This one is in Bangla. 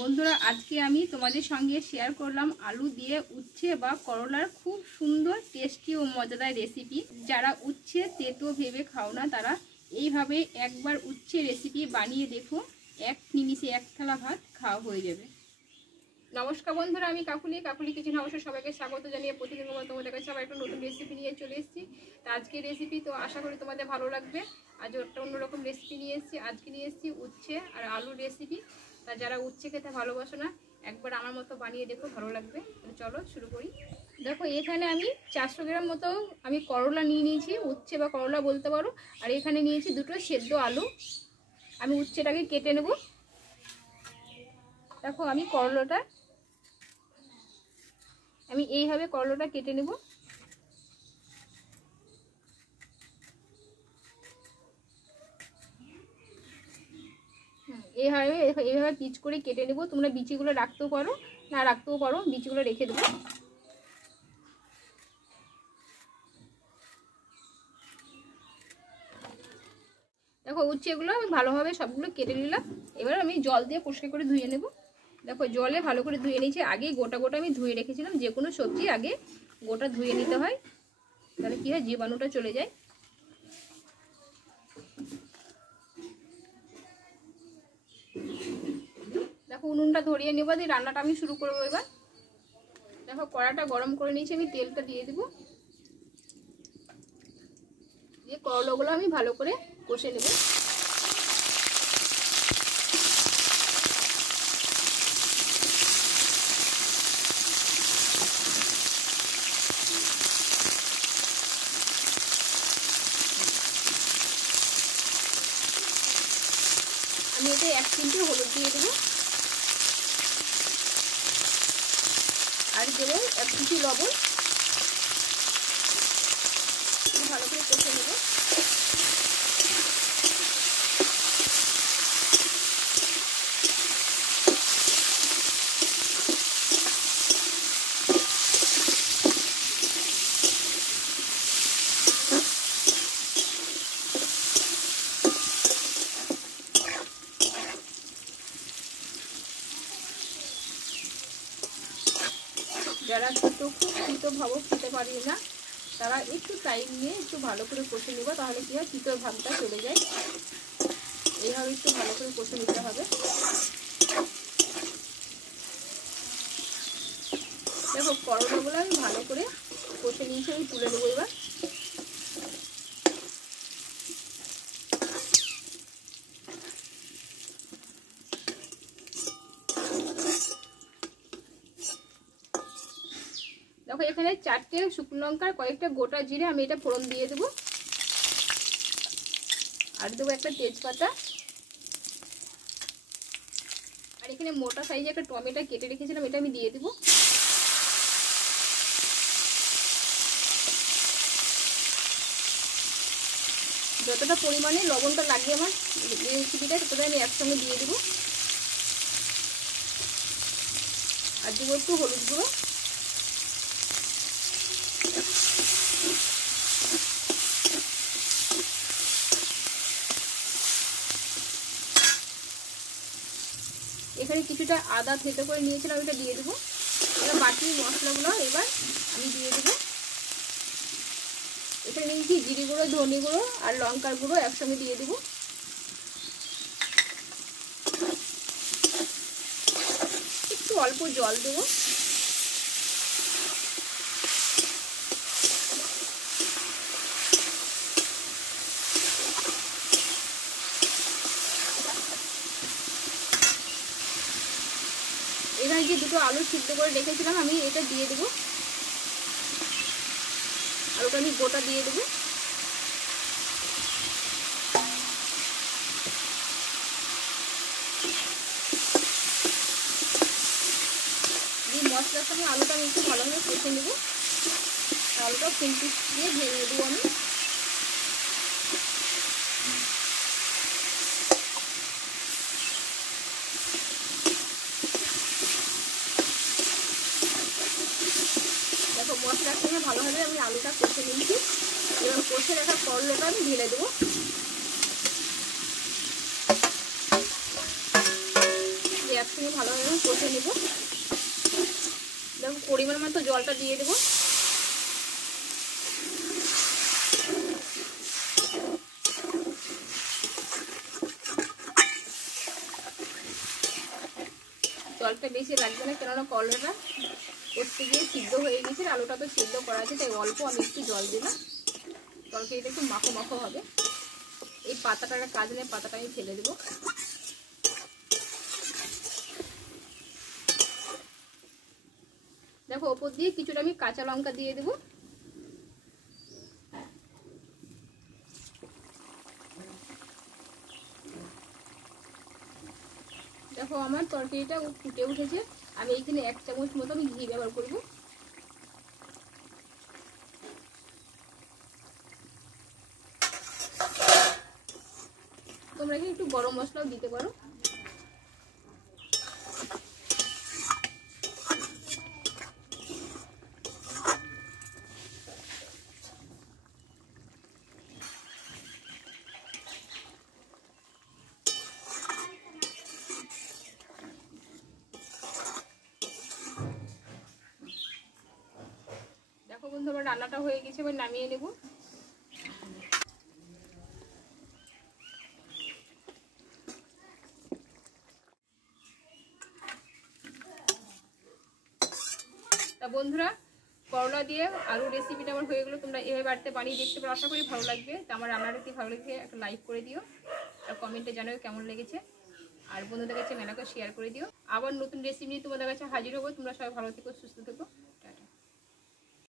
বন্ধুরা, আজকে আমি তোমাদের সঙ্গে শেয়ার করলাম আলু দিয়ে উচ্ছে বা করলার খুব সুন্দর টেস্টি ও মজাদার রেসিপি। যারা উচ্ছে তেতো ভেবে খাও না তারা এইভাবে একবার উচ্ছে রেসিপি বানিয়ে দেখো, এক নিমিষে এক থালা ভাত খাওয়া হয়ে যাবে। নমস্কার বন্ধুরা, আমি কাকুলি কিচেন হাউসে সবাইকে স্বাগত জানিয়ে প্রতিদিন তোমাদের কাছে আবার একটা নতুন রেসিপি নিয়ে চলে এসেছি। তো আজকে রেসিপি তো আশা করি তোমাদের ভালো লাগবে। আজ একটা অন্যরকম রেসিপি নিয়ে এসেছি। আজকে নিয়ে এসেছি উচ্ছে আর আলুর রেসিপি। তা যারা উচ্ছে খেতে ভালোবাসো না একবার আমার মতো বানিয়ে দেখো, ভালো লাগবে। চলো শুরু করি। দেখো, এখানে আমি 400 গ্রাম মতো আমি করলা নিয়ে নিয়েছি, উচ্ছে বা করলা বলতে পারো। আর এখানে নিয়েছি দুটো সেদ্ধ আলু। আমি উচ্ছেটাকে কেটে নেব। দেখো, আমি এইভাবে করলাটা কেটে নেব। এইভাবে পিচ করে কেটে নেব। তোমরা বিচিগুলো রাখতেও পারো, না রাখতেও পারো, বিচিগুলো রেখে দেবো। দেখো, উচ্ছেগুলো আমি ভালোভাবে সবগুলো কেটে নিলাম। এবার আমি জল দিয়ে পরিষ্কার করে ধুয়ে নেব। দেখো, জলে ভালো করে ধুয়ে নিয়েছি। আগে গোটা আমি ধুয়ে রেখেছিলাম। যে কোনো সবজি আগে গোটা ধুয়ে নিতে হয়, তাহলে কি হয়, জীবাণুটা চলে যায়। দেখো, উনুনটা ধরিয়ে নেব, দিয়ে রান্নাটা আমি শুরু করবো এবার। দেখো, কড়াটা গরম করে নিয়েছি, আমি তেলটা দিয়ে দেবো। দিয়ে করলাগুলো আমি ভালো করে কষে নেব। আমি এতে 1 চিমটি হলুদ দিয়ে দেবো, আর দেবো 1 চিমটি লবণ। ভালো করে কষে নেব। যারা খুব তিতো ভাবও খেতে পারি না তারা একটু টাইম নিয়ে একটু ভালো করে কষে নেব, তাহলে কি হয়, তিতোর ভাবটা চলে যায়। এইভাবে একটু ভালো করে কষে নিতে হবে। দেখো, করলাগুলো আমি ভালো করে কষে নিয়েছি, আমি তুলে নেবো এবার। দেখো, এখানে 4টে শুকনো লঙ্কা, কয়েকটা গোটা জিরে আমি এটা ফোড়ন দিয়ে দেবো। আর দেবো একটা তেজপাতা। আর এখানে মোটা সাইজে একটা টমেটো কেটে রেখেছিলাম, এটা আমি দিয়ে দেবো। যতটা পরিমাণে লবণটা লাগবে আমার রেসিপিটা, ততটা আমি একসঙ্গে দিয়ে দেবো। আর দেবো একটু হলুদ গুঁড়ো। এখানে কিছুটা আদা থেতো করে নিয়েছিলাম, এটা দিয়ে দেবো। এবার বাকি মশলাগুলো এবার আমি দিয়ে দেবো। এখানে নিয়েছি জিরে গুঁড়ো, ধনে গুঁড়ো আর লঙ্কার গুঁড়ো একসঙ্গে দিয়ে দেবো। একটু অল্প জল দেবো। এখানে যে দুটো আলু সিদ্ধ করে রেখেছিলাম আমি এটা দিয়ে দেবো। আলুটা আমি গোটা দিয়ে দেবো। দিয়ে মশলার সঙ্গে আলুটা আমি একটু ভালোভাবে কষে নেবো। আলুটা খুন্তি দিয়ে ভেঙে দেবো আমি। দেখো, মশলার সঙ্গে ভালোভাবে আমি আলুটা কষে নিয়েছি। এবার কষে রাখা করলাটা আমি ঢেলে দেবো। একসঙ্গে ভালোভাবে কষে নেব। দেখো পরিমাণ মতো জলটা দিয়ে দেবো। জলটা বেশি লাগবে না, কেননা করলাটা কষতে গিয়ে সিদ্ধ হয়ে গেছে, আলুটা তো সিদ্ধ করা আছে, তাই অল্প আমি একটু জল দিলাম। তরকারিটা একটু মাখো মাখো হবে। এই পাতাটার কাজ নেই, পাতাটা আমি ফেলে দেবো। দেখো ওপর দিয়ে কিছুটা আমি কাঁচা লঙ্কা দিয়ে দেবো। দেখো আমার তরকারিটা ফুটে উঠেছে। আমি এইখানে 1 চামচ মতো আমি ঘি ব্যবহার করব। তোমরা এখানে একটু গরম মশলাও দিতে পারো। দেখো বন্ধু আমার রান্নাটা হয়ে গেছে, এবার নামিয়ে নেব। তা বন্ধুরা করলা দিয়ে আলু রেসিপিটা আমার হয়ে গেলো। তোমরা এভাবে বাড়িতে বানিয়ে দেখতে পারো, আশা করি ভালো লাগবে। তা আমার রান্নাটা যদি ভালো লেগেছে একটা লাইক করে দিও, আর কমেন্টে জানাও কেমন লেগেছে, আর বন্ধুদের কাছে মেলাকে শেয়ার করে দিও। আবার নতুন রেসিপি নিয়ে তোমাদের কাছে হাজির হবো। তোমরা সবাই ভালো থেকো, সুস্থ থেকো।